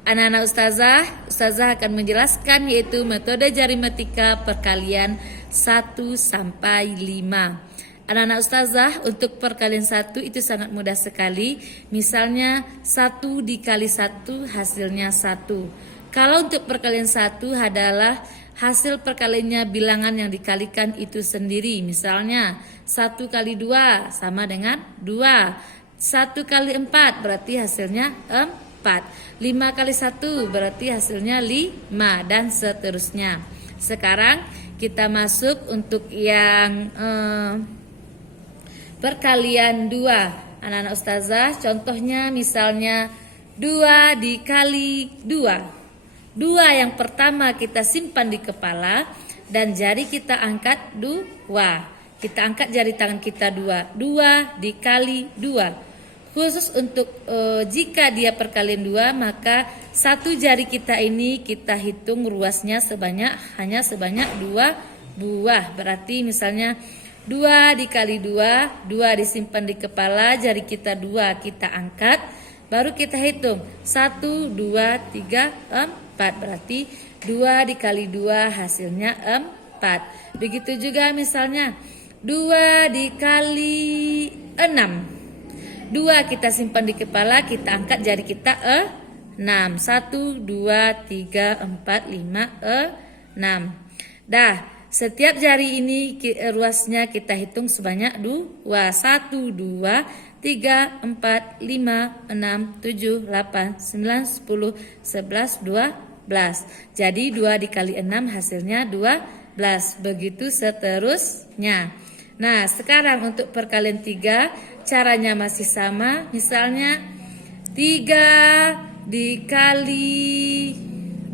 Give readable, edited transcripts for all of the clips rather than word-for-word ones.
Anak-anak Ustazah akan menjelaskan yaitu metode aritmatika perkalian 1 sampai 5. Anak-anak Ustazah, untuk perkalian 1 itu sangat mudah sekali. Misalnya 1 dikali 1 hasilnya 1. Kalau untuk perkalian 1 adalah hasil perkaliannya bilangan yang dikalikan itu sendiri. Misalnya 1 kali 2 sama dengan 2. 1 kali 4 berarti hasilnya 4. 5 kali 1 berarti hasilnya 5 dan seterusnya. Sekarang kita masuk untuk yang perkalian 2. Anak-anak Ustazah, contohnya misalnya 2 dikali 2. 2 yang pertama kita simpan di kepala dan jari kita angkat 2. Kita angkat jari tangan kita 2. 2 dikali 2. Khusus untuk jika dia perkalian 2, maka satu jari kita ini kita hitung ruasnya hanya sebanyak 2 buah. Berarti misalnya 2 dikali 2, 2 disimpan di kepala, jari kita 2 kita angkat, baru kita hitung 1, 2, 3, 4. Berarti 2 dikali 2 hasilnya 4. Begitu juga misalnya 2 dikali 6. 2 kita simpan di kepala, kita angkat jari kita 6. 1, 2, 3, 4, 5, 6. Dah, setiap jari ini ruasnya kita hitung sebanyak 2. 1, 2, 3, 4, 5, 6, 7, 8, 9, 10, 11, 12. Jadi 2 dikali 6 hasilnya 12. Begitu seterusnya. Nah, sekarang untuk perkalian 3 caranya masih sama. Misalnya 3 dikali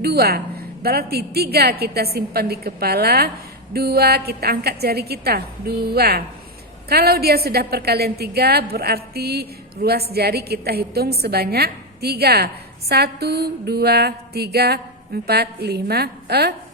2. Berarti 3 kita simpan di kepala, 2 kita angkat jari kita 2. Kalau dia sudah perkalian 3 berarti ruas jari kita hitung sebanyak 3. 1, 2, 3, 4, 5,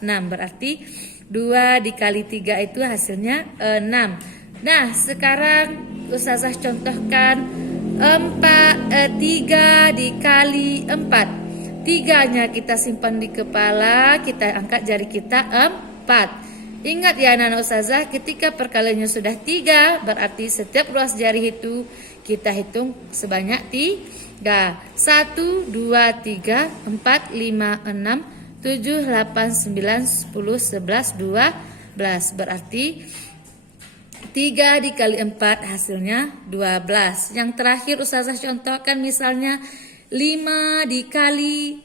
6. Berarti 2 dikali 3 itu hasilnya 6. Nah, sekarang Ustazah contohkan 3 dikali 4. 3-nya kita simpan di kepala, kita angkat jari kita 4. Ingat ya anak-anak Ustazah, ketika perkaliannya sudah 3, berarti setiap ruas jari itu kita hitung sebanyak 3. 1, 2, 3, 4, 5, 6, 7, 8, 9, 10, 11, 12. Berarti 3 dikali 4 hasilnya 12. Yang terakhir Ustazah contohkan misalnya 5 dikali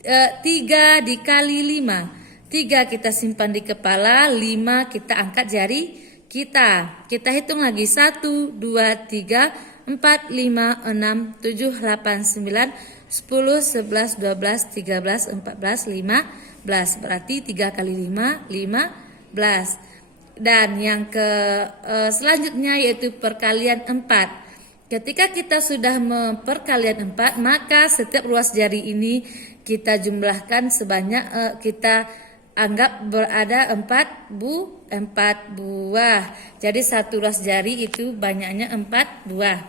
3 dikali 5. 3 kita simpan di kepala, 5 kita angkat jari kita. Kita hitung lagi 1, 2, 3, 4, 5, 6, 7, 8, 9, 10, 11, 12, 13, 14, 15. Berarti 3 kali 5, 15. Dan yang selanjutnya yaitu perkalian 4. Ketika kita sudah memperkalian 4, maka setiap ruas jari ini kita jumlahkan sebanyak kita anggap berada 4 buah. Jadi satu ruas jari itu banyaknya 4 buah.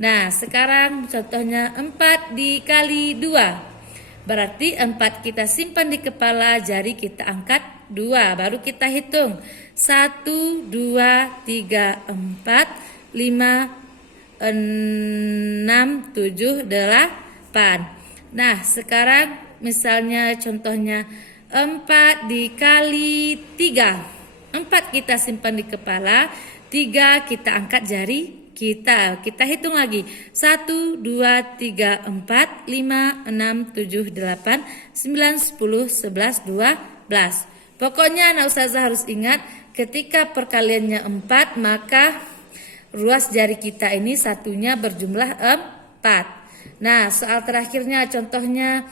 Nah, sekarang contohnya 4 dikali 2. Berarti 4 kita simpan di kepala, jari kita angkat 2. Baru kita hitung 1, 2, 3, 4, 5, 6, 7, 8. Nah, sekarang misalnya contohnya 4 dikali 3. 4 kita simpan di kepala, 3 kita angkat jari kita. Kita hitung lagi. 1, 2, 3, 4, 5, 6, 7, 8, 9, 10, 11, 12. Pokoknya anak Ustazah harus ingat, ketika perkaliannya 4, maka ruas jari kita ini satunya berjumlah 4. Nah, soal terakhirnya contohnya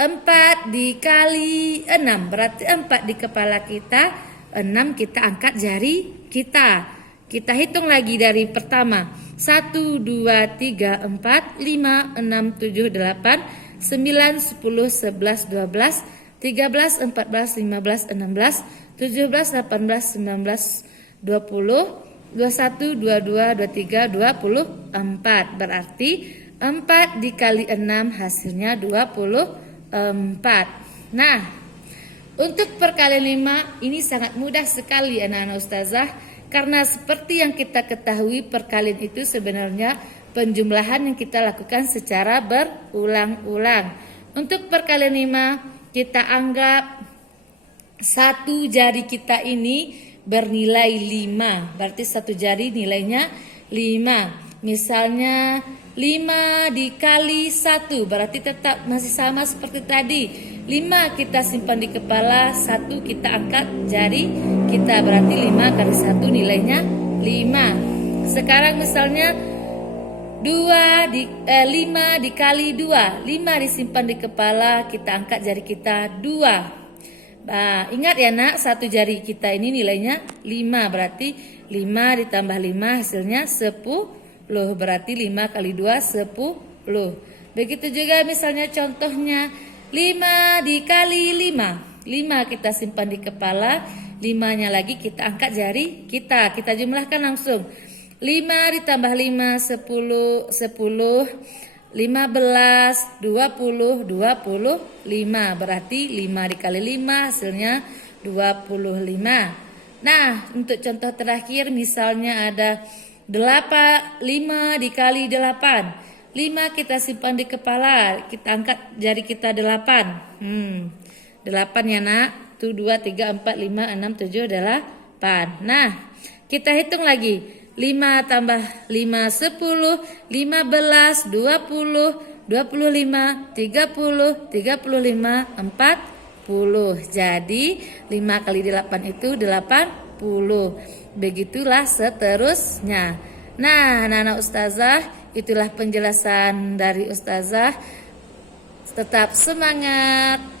4 dikali 6. Berarti 4 di kepala kita, 6 kita angkat jari kita. Kita hitung lagi dari pertama. 1, 2, 3, 4, 5, 6, 7, 8, 9, 10, 11, 12, 13, 14, 15, 16, 17, 18, 19, 20, 21, 22, 23, 24. Berarti 4 dikali 6 hasilnya 24. Nah, untuk perkalian 5 ini sangat mudah sekali anak-anak ustazah. Karena seperti yang kita ketahui perkalian itu sebenarnya penjumlahan yang kita lakukan secara berulang-ulang. Untuk perkalian 5 kita anggap satu jari kita ini bernilai 5. Berarti satu jari nilainya 5. Misalnya 5 dikali 1 berarti tetap masih sama seperti tadi. 5 kita simpan di kepala, 1 kita angkat jari kita, berarti 5 kali 1 nilainya 5. Sekarang misalnya 5 dikali 2, 5 disimpan di kepala, kita angkat jari kita 2. Nah, ingat ya nak, satu jari kita ini nilainya 5, berarti 5 ditambah 5 hasilnya 10, berarti 5 kali 2 10. Begitu juga misalnya contohnya 5 dikali 5, 5 kita simpan di kepala, 5-nya lagi kita angkat jari kita jumlahkan langsung. 5 ditambah 5 10, 15 20 25, berarti 5 dikali 5 hasilnya 25. Nah, untuk contoh terakhir misalnya ada 5 dikali 8, 5 kita simpan di kepala, kita angkat jari kita 8. 8 ya nak. 1 2 3 4 5 6 7 8. Nah, kita hitung lagi. 5 tambah 5 10, 15 20 25 30 35 40. Jadi 5 kali 8 itu 80. Begitulah seterusnya. Nah, anak-anak ustazah, itulah penjelasan dari ustazah. Tetap semangat.